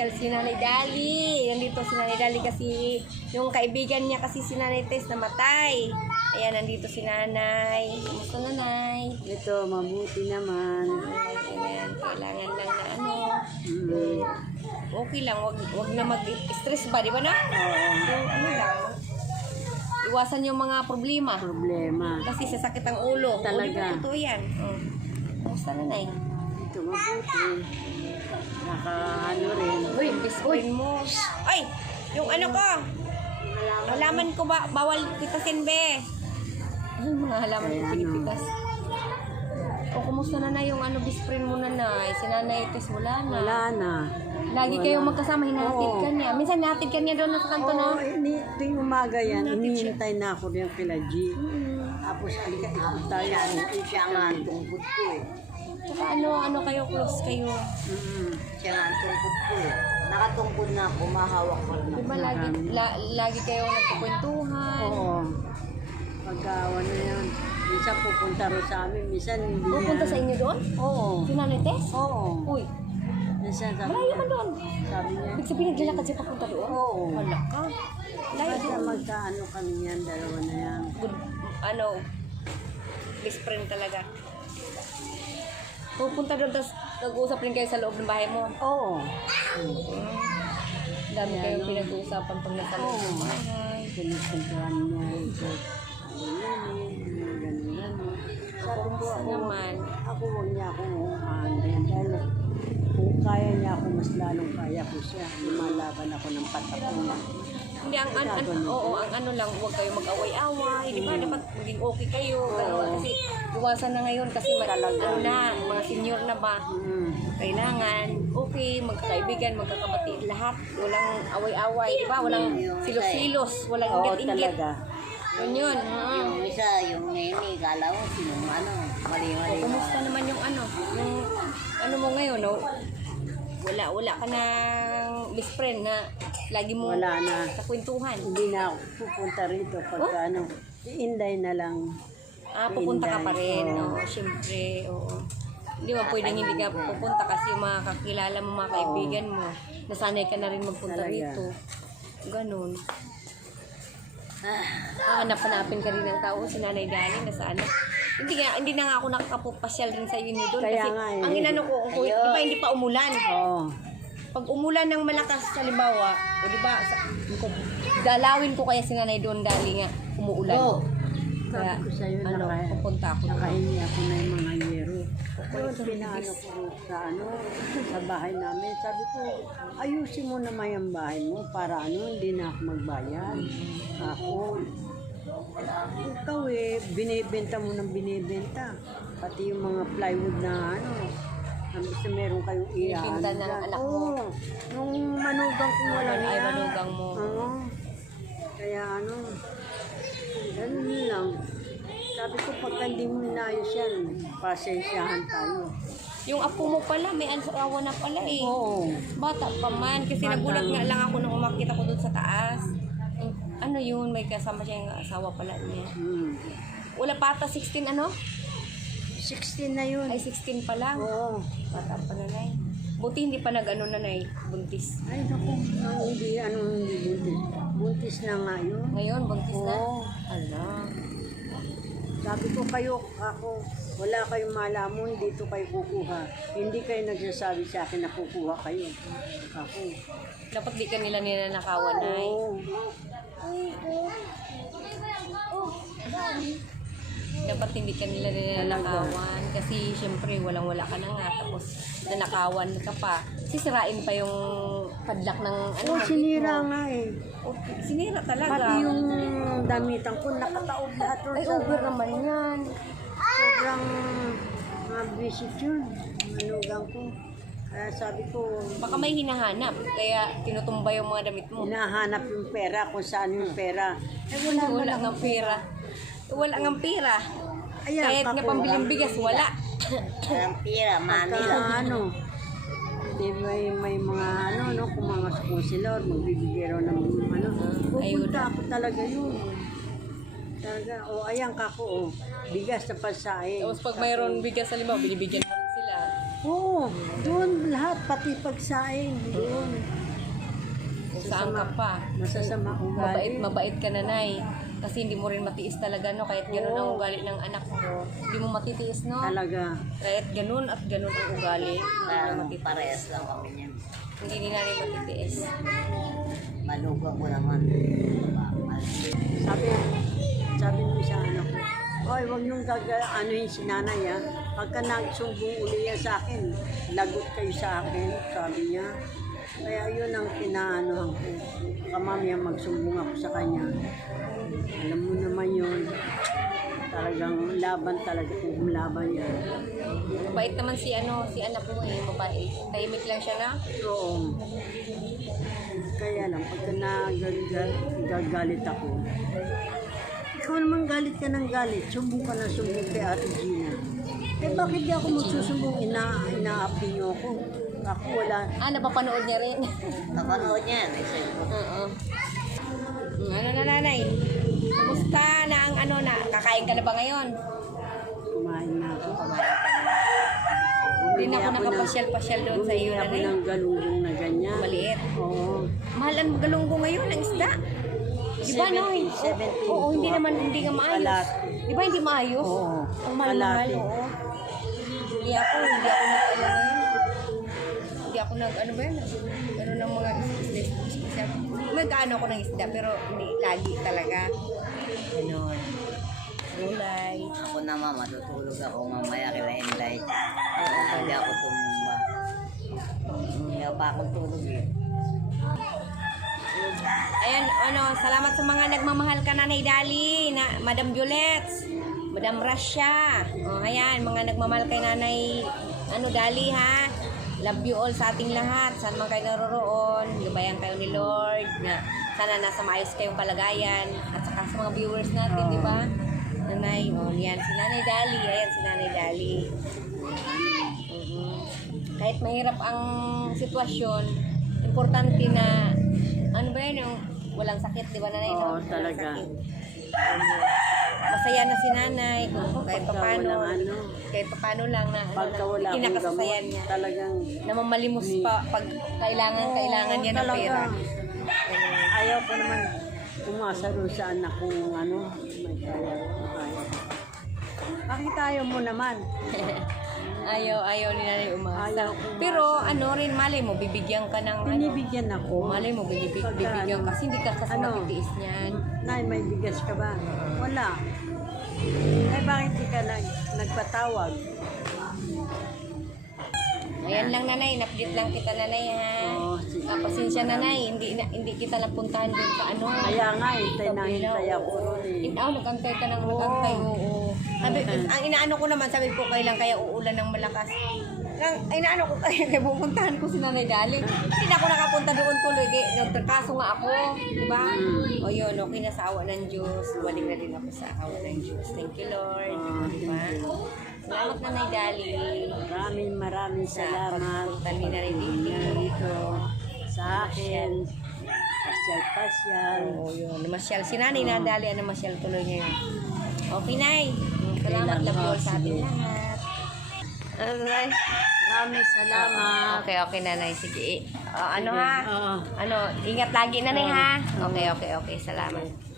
nagpapasyal si Nanay Dali. Nandito si Nanay Dali kasi yung kaibigan niya kasi si Nanay Tess namatay. Ayan, nandito si Nanay. Kumusta Nanay? Ito, mabuti naman. Ayan, kailangan lang na ano. Okay lang, wag na mag-stress ba, di ba na? Yung ano lang, iwasan yung mga problema. Kasi sasakit ang ulo. Talaga. Totoo yan. Kumusta Nanay? Ito, mabuti. Naka-ano rin. Uy, biskuit mo. Ay, yung ano ko. Halaman ko ba, bawal pitasin be. Ay, mga halaman ko pinipitas. O, kumusta na yung ano, bisprin mo Nanay? Si Nanay Tess, wala na. Wala na. Lagi kayong magkasama, hinatid ka niya. Minsan hinatid ka niya doon sa kanto na. Tuwing umaga yan, inihintay na ako rin kila G. Tapos, alika, ikot tayo. Siya nga ang tungkot ko eh. Tsaka ano kayo, close kayo. Siya nga ang tungkot ko eh. Nakatungkod na ako, mahawak ko na. Diba lagi kayo nagkukwentuhan? Oo. Pagka ano yan, minsan pupunta rin sa amin, minsan hindi Pupunta sa inyo doon? Oo. Si Nanay Tess? Oo. Uy, Minsan sabi malayo man doon. sabi niya, Ibig sabihin, naglalakad siya papunta doon? Oo. Wala ka. Layo basta doon. magkaano kami yan, dalawa na yan. Good, best friend talaga. Pupunta doon, tapos nag-uusap rin kayo sa loob ng bahay mo. Oo. Dami kayong pinag-uusapan pag nasa loob ng bahay. Pinupuntuhan niya ito. Ganun. Sabi ko Kumusta naman? ako huwag niya akong uhahan. Dahil kung kaya niya ako, mas lalong kaya ko siya. Lumalaban ako ng patapunan. Hindi, ang ano lang, huwag kayo mag-away-away, di ba? Dapat maging okay kayo. Ganun. Kasi iwasan na ngayon kasi mga senior na ba? Kailangan, okay, magkakaibigan, magkakapatid, lahat. Walang away-away, di ba? Walang silos-silos, walang Oo, ingat-ingat. talaga. Yun. Yung isa, yung nene, kala ko sinong mali-mali. Kumusta naman yung ano mo ngayon, no? Wala ka ng best friend na lagi mo Wala na. sa kwentuhan. Hindi na ako pupunta rito pagka iinday na lang. Pupunta ka pa rin. Oo. Siyempre, oo. Hindi mo pwedeng hindi ka pupunta kasi yung mga kakilala mo, mga kaibigan mo, nasanay ka na rin magpunta Talaga. rito. Ganun. Hanap-hanapin ka rin ng tao, si Nanay Dali, nasaan? Hindi na nga ako nakakapasyal rin sa inyo doon. Kaya Kasi nga eh. ang inano ko, di ba hindi pa umulan? Oo. Pag umulan ng malakas sa Libawa, o di ba, dalawin ko kaya si Nanay doon dali nga umuulan. Kaya, Sabi ko sa'yo, pupunta ako. nakahingi ako na yung mga yero. Doon, pinaano ko sa bahay namin. Sabi ko, ayusin mo naman yung bahay mo para hindi na ako magbayad. Ako, ikaw binibenta mo ng binibenta. Pati yung mga plywood na Nambis na meron kayong iyan. Binibenta ng anak mo? Oo. Nung manugang ko wala niya. Ay, manugang mo. Oo. Kaya ganun lang. Sabi ko, pagka hindi mo inayos yan, pasensyahan tayo. Yung apo mo pala, may asawa na pala eh. Oo. Bata pa man. Kasi Bata. nagulat nga lang ako nung umakit ako doon sa taas. Ano yun, may kasama siya yung asawa pala niya. Wala pa ata 16 ano? 16 na yun. Ay 16 pa lang. Oo. Bata pa nanay. Buti hindi pa nag-ano nanay, buntis. Ay, naku. Hindi buntis. Buntis na nga yun. Ngayon, buntis na. Oo. Ala. Sabi ko wala kayong malamon, dito kayo kukuha. Hindi kayo nagsasabi sa akin na kukuha kayo. Ako. Dapat di ka nila ninanakawan nay. Oo. Dapat hindi ka nila ninanakawan. Kasi syempre walang-wala ka na nga. Tapos nanakawan ka pa. Sisirain pa yung padlak ng ano. Sinira nga eh. Okay. Sinira talaga. Pati yung damitan ko, nakataob lahat. Ay, over naman yan. Sobrang visit yun. Manugang ko. Kaya sabi ko, Baka may hinahanap. Kaya tinutumba yung mga damit mo. hinahanap yung pera, kung saan yung pera. Wala nga pera. Wala nga pera. Ayan, Kahit nga pambiling bigas, wala. Ang tira, Manila. Di may mga kung mga sponsilor, magbibigay raw ng pupunta ako talaga yun. Talaga, ayan kako, bigas na pasahin. Tapos pag mayroon bigas sa lima, binibigyan mo rin sila. Oo, doon lahat, pati pagsaing, doon. Kung saan ka pa. Masasama ugali. Mabait ka, nanay. Kasi hindi mo rin matiis talaga, no? Kahit ganun ang Oo. ugali ng anak mo, hindi mo matitiis, no? Talaga. Kahit ganun at ganun ang ugali, Parang parehas lang kami niyan. hindi ni nanay matitiis. Malugang ko naman. Sabi mo sa anak ko, oy, huwag niyong anuhin si nanay, ha? Pagka nagsumbong uli yan sa akin, lagot kayo sa akin, sabi niya. Kaya yun ang kinaanuhan ko. Kamamaya magsumbong ako sa kanya. Alam mo naman yun, talagang laban talaga kung laban yan. Mabait naman si anak mo eh, mabait. Tahimik lang siya na. Oo. Kaya lang, pagka nagagalit ako, ikaw naman galit ka ng galit, sumbong ka na sumbong kay Ate Gina. Eh bakit di ako magsusumbong, inaapi niyo ako? Ako wala. Napapanood niya rin. Napanood niyan. Oo. Ano na, nanay? Kumusta na ang na? Kakain ka na ba ngayon? Kumain na ako. Hindi na ako nakapasyal-pasyal doon sa iyo, Bumili ako nanay. ng galunggong na ganyan. Maliit. Oo. Mahal ang galunggong ngayon, ang isda. Di ba, no? 70. Oo, hindi naman, hindi nga maayos. Kalahati. Di ba, hindi maayos? Oo. Ang mahal-mahal, Kalahati. oo. Hindi ako ano ba yun? Ano ng mga isda. Mag-ano ako ng isda, pero hindi lagi talaga. Ganon. Gulay. Ako naman, matutulog ako mamaya kila Inday. Hindi ako tumumba. Hindi pa ako tulog eh. Ayan, salamat sa mga nagmamahal ka, Nanay Dali, na Madam Violet, Madam Rasha. Ayan, mga nagmamahal kay Nanay, Dali, ha. Love you all sa ating lahat. Saan man kayo naroroon, gabayan kayo ni Lord, na sana nasa maayos kayong kalagayan. At saka sa mga viewers natin, di ba? Nanay, yan, si Nanay Dali. Ayan, si Nanay Dali. Kahit mahirap ang sitwasyon, importante na, yung walang sakit, di ba, Nanay? Oo, Walang talaga. sakit. Masaya na si Nanay, kahit Pagka paano, walang kahit paano lang na, Pagka wala akong gamot, kinakasasayan niya. talagang Namamalimos pa pag kailangan niya ng talaga. pera. Ayaw ko naman umasa doon sa anak kong may kaya. Bakit ayaw mo naman? Ayaw ni Nanay umasa. Ayaw umasa. Pero rin, malay mo, bibigyan ka ng Binibigyan ako. malay mo, bibigyan kasi hindi ka kasi matitiis niyan. Nay, may bigas ka ba? Wala. Eh, bakit di ka nagpatawag? Ayan lang, Nanay, in-update lang kita, Nanay, ha. Oo, sige. Pasensya, Nanay, hindi kita napuntahan doon sa Kaya nga, hintay ako ron eh. Nagantay ka ng nagantay, oo. Sabi, ang inaano ko naman, sabi ko, kailan kaya uulan ng malakas. Inaano ko, kaya pupuntahan ko si Nanay Dali. Hindi na ako nakapunta doon tuloy. Nagkaso nga ako, di ba? O yun, okay na sa awa ng Diyos. Balik na din ako sa awa ng Diyos. Thank you, Lord. Di ba? Salamat, Nanay Dali. Maraming salamat. Pagpunta ni Nanay Dali. Dito sa akin. Pasyal. Oo, yun. Namasyal. Si Nanay Dali, namasyal tuloy ngayon. Okay, Nay. Salamat, love you all sa ating lahat. Ay. Maraming salamat. Okay, Nanay. Sige. Ha? Oo. Ingat lagi, Nanay, ha? Okay. Salamat.